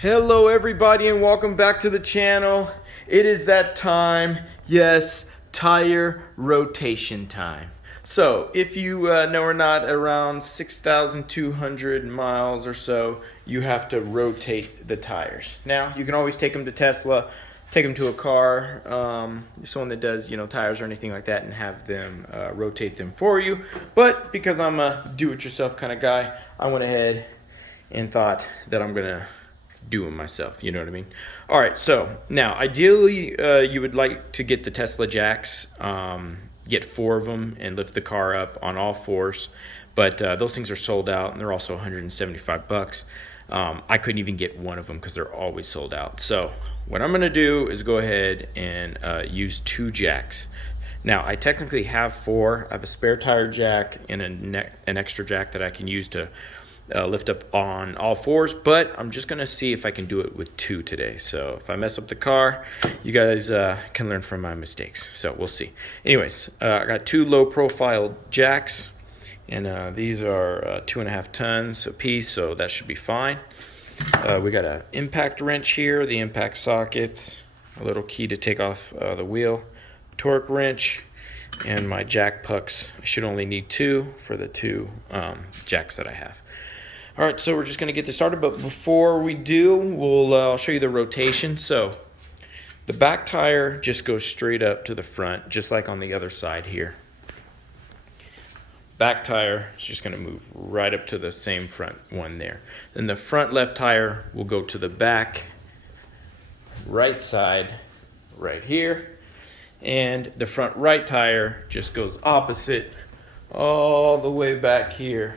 Hello everybody and welcome back to the channel. It is that time, yes, tire rotation time. So if you know or not, around 6,200 miles or so, you have to rotate the tires. Now you can always take them to Tesla, take them to a car, someone that does tires or anything like that, and have them rotate them for you. But because I'm a do-it-yourself kind of guy, I went ahead and thought that I'm gonna do them myself, you know what I mean? All right, so now ideally you would like to get the Tesla jacks, get 4 of them and lift the car up on all 4s, but those things are sold out and they're also 175 bucks. I couldn't even get one of them because they're always sold out. So what I'm gonna do is go ahead and use 2 jacks. Now I technically have 4. I have a spare tire jack and an extra jack that I can use to lift up on all 4s, but I'm just gonna see if I can do it with 2 today. So if I mess up the car, you guys can learn from my mistakes. So we'll see. Anyways, I got 2 low profile jacks, and these are 2.5 tons a piece, so that should be fine. We got an impact wrench here, the impact sockets, a little key to take off the wheel, torque wrench, and my jack pucks. I should only need 2 for the 2 jacks that I have. All right, so we're just gonna get this started, but before we do, I'll show you the rotation. So the back tire just goes straight up to the front, just like on the other side here. Back tire is just gonna move right up to the same front one there. Then the front left tire will go to the back right side right here. And the front right tire just goes opposite all the way back here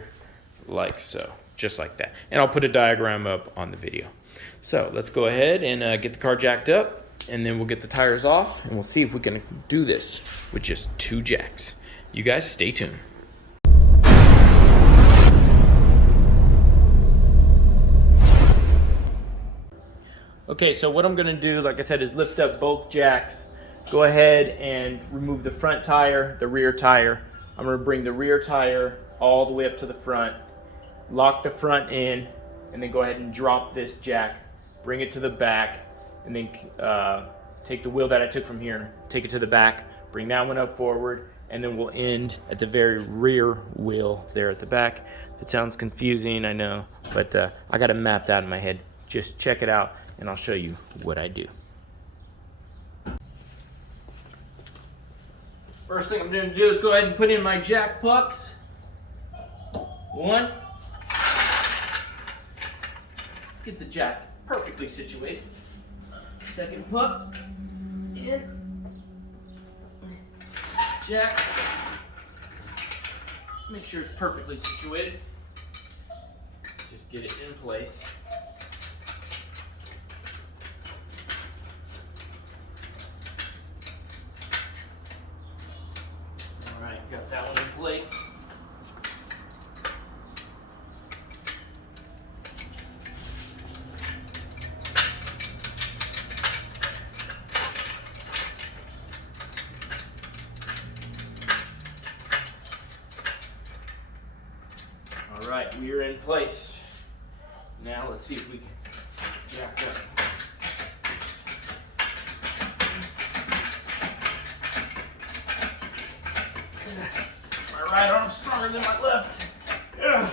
like so. Just like that. And I'll put a diagram up on the video. So let's go ahead and get the car jacked up, and then we'll get the tires off, and we'll see if we can do this with just 2 jacks. You guys stay tuned. Okay, so what I'm gonna do, like I said, is lift up both jacks. Go ahead and remove the front tire, the rear tire. I'm gonna bring the rear tire all the way up to the front, lock the front in, and then go ahead and drop this jack, bring it to the back, and then take the wheel that I took from here, take it to the back, bring that one up forward, and then we'll end at the very rear wheel there at the back. It sounds confusing, I know, but I got it mapped out in my head. Just check it out, and I'll show you what I do. First thing I'm going to do is go ahead and put in my jack pucks. 1. Get the jack perfectly situated. Second puck in. Jack. Make sure it's perfectly situated. Just get it in place. All right, got that one in place. All right, we are in place. Now let's see if we can jack up. My right arm's stronger than my left. Damn,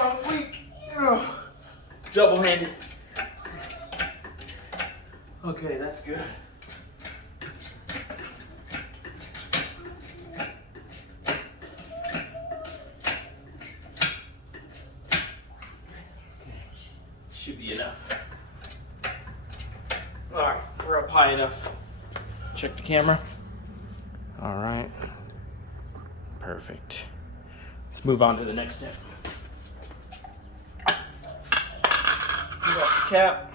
I'm weak. Double-handed. Okay, that's good. Should be enough. All right, we're up high enough. Check the camera. All right, perfect. Let's move on to the next step. Put off the cap.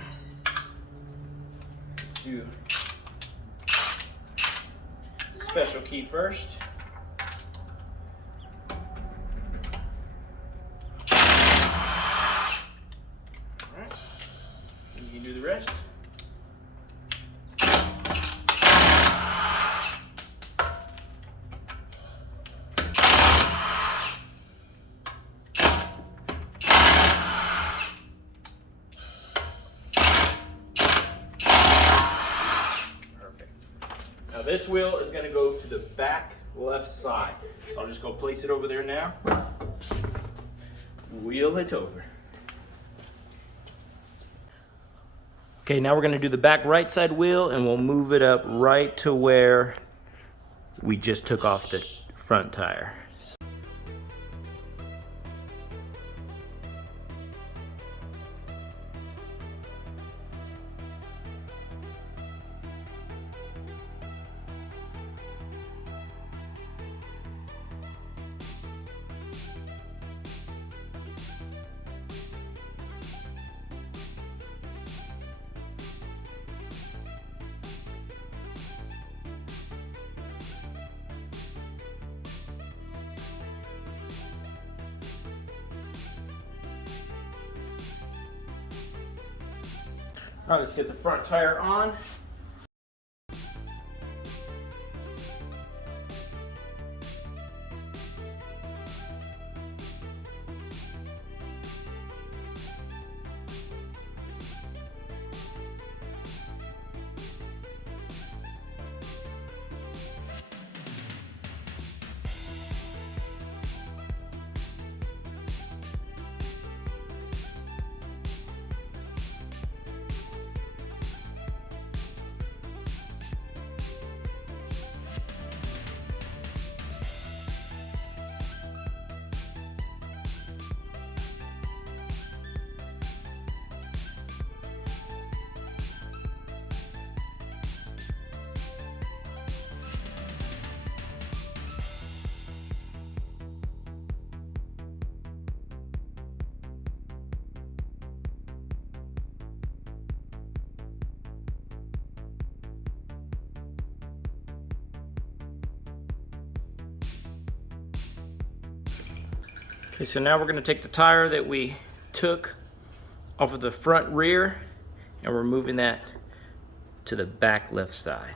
Let's do the special key first. You can do the rest. this wheel is going to go to the back left side. So I'll just go place it over there now. Wheel it over. Okay, now we're going to do the back right side wheel, and we'll move it up right to where we just took off the front tire. All right, let's get the front tire on. Okay, so now we're going to take the tire that we took off of the front rear, and we're moving that to the back left side.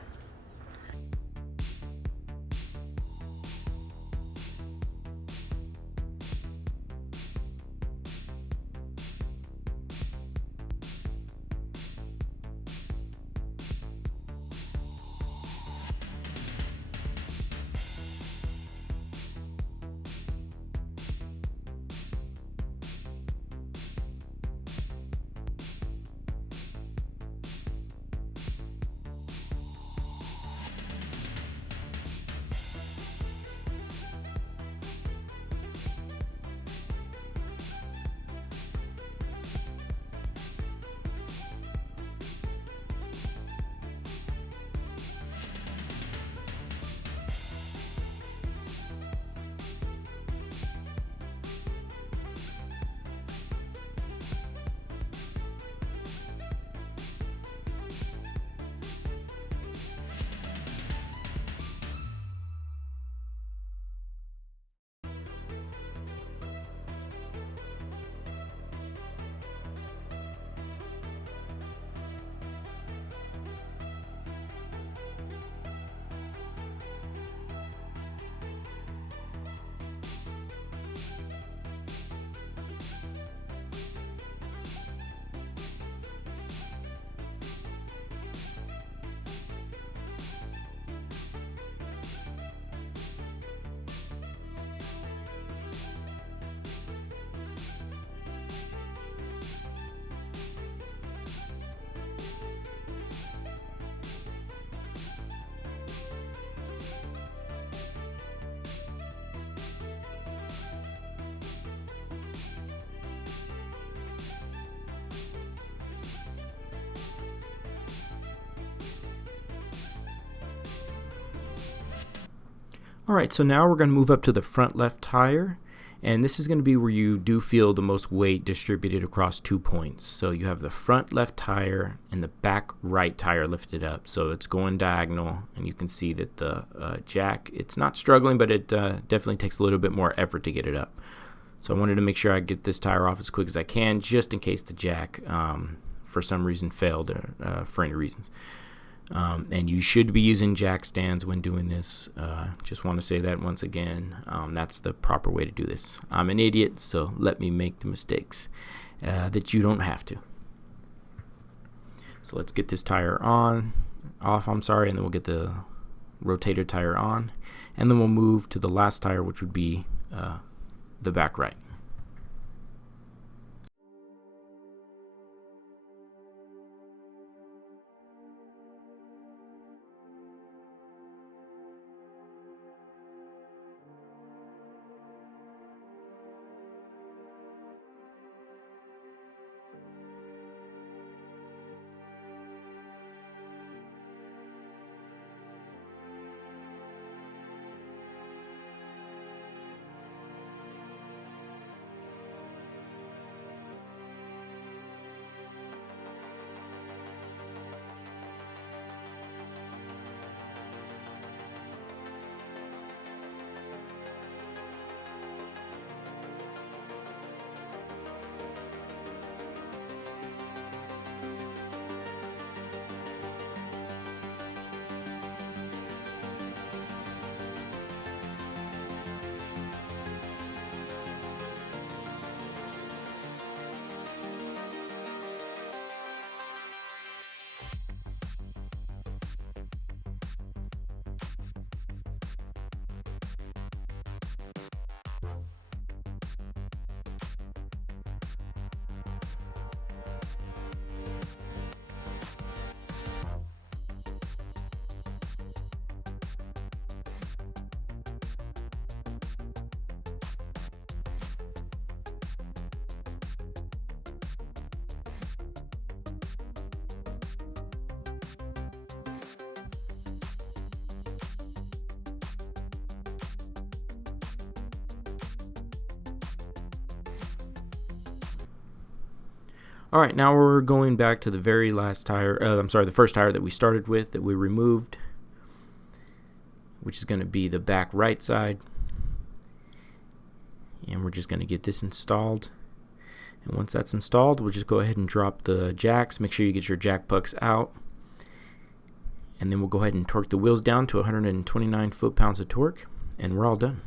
Alright, so now we're going to move up to the front left tire, and this is going to be where you do feel the most weight distributed across 2 points. So you have the front left tire and the back right tire lifted up, so it's going diagonal, and you can see that the jack, it's not struggling, but it definitely takes a little bit more effort to get it up. So I wanted to make sure I get this tire off as quick as I can, just in case the jack for some reason failed, for any reasons. And you should be using jack stands when doing this. Just want to say that once again. That's the proper way to do this. I'm an idiot, so let me make the mistakes that you don't have to. So let's get this tire off, and then we'll get the rotator tire on, and then we'll move to the last tire, which would be the back right. Alright, now we're going back to the very last tire, the first tire that we started with, that we removed, which is going to be the back right side. And we're just going to get this installed. And once that's installed, we'll just go ahead and drop the jacks. Make sure you get your jack pucks out. And then we'll go ahead and torque the wheels down to 129 foot-pounds of torque, and we're all done.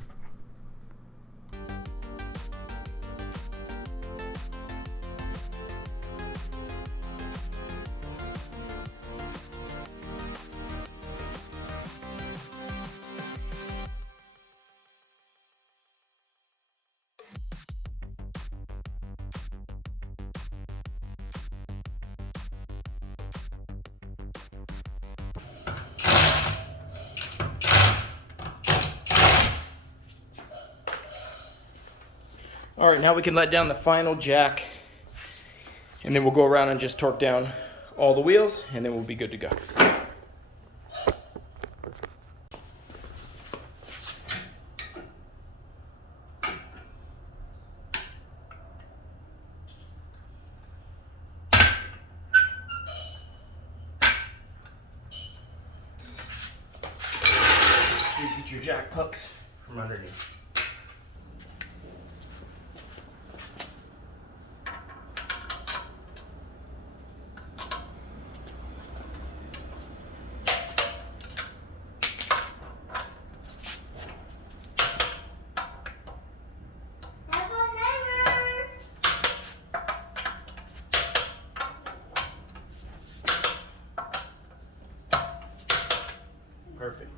All right, now we can let down the final jack, and then we'll go around and just torque down all the wheels, and then we'll be good to go. Get your jack pucks from underneath. Perfect.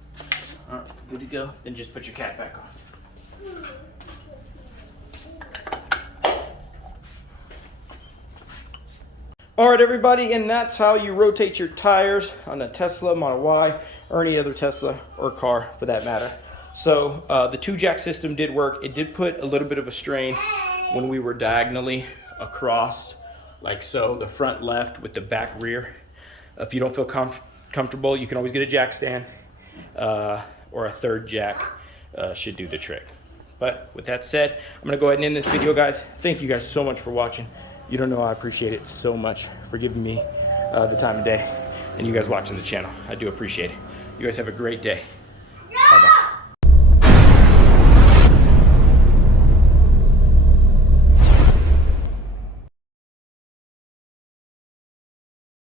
All right, good to go. Then just put your cap back on. All right, everybody, and that's how you rotate your tires on a Tesla Model Y or any other Tesla or car for that matter. So the two jack system did work. It did put a little bit of a strain when we were diagonally across, like so, the front left with the back rear. If you don't feel comfortable, you can always get a jack stand. Or a third jack should do the trick. But with that said, I'm gonna go ahead and end this video, guys. Thank you guys so much for watching. You don't know I appreciate it so much for giving me the time of day and you guys watching the channel. I do appreciate it. You guys have a great day. Bye-bye.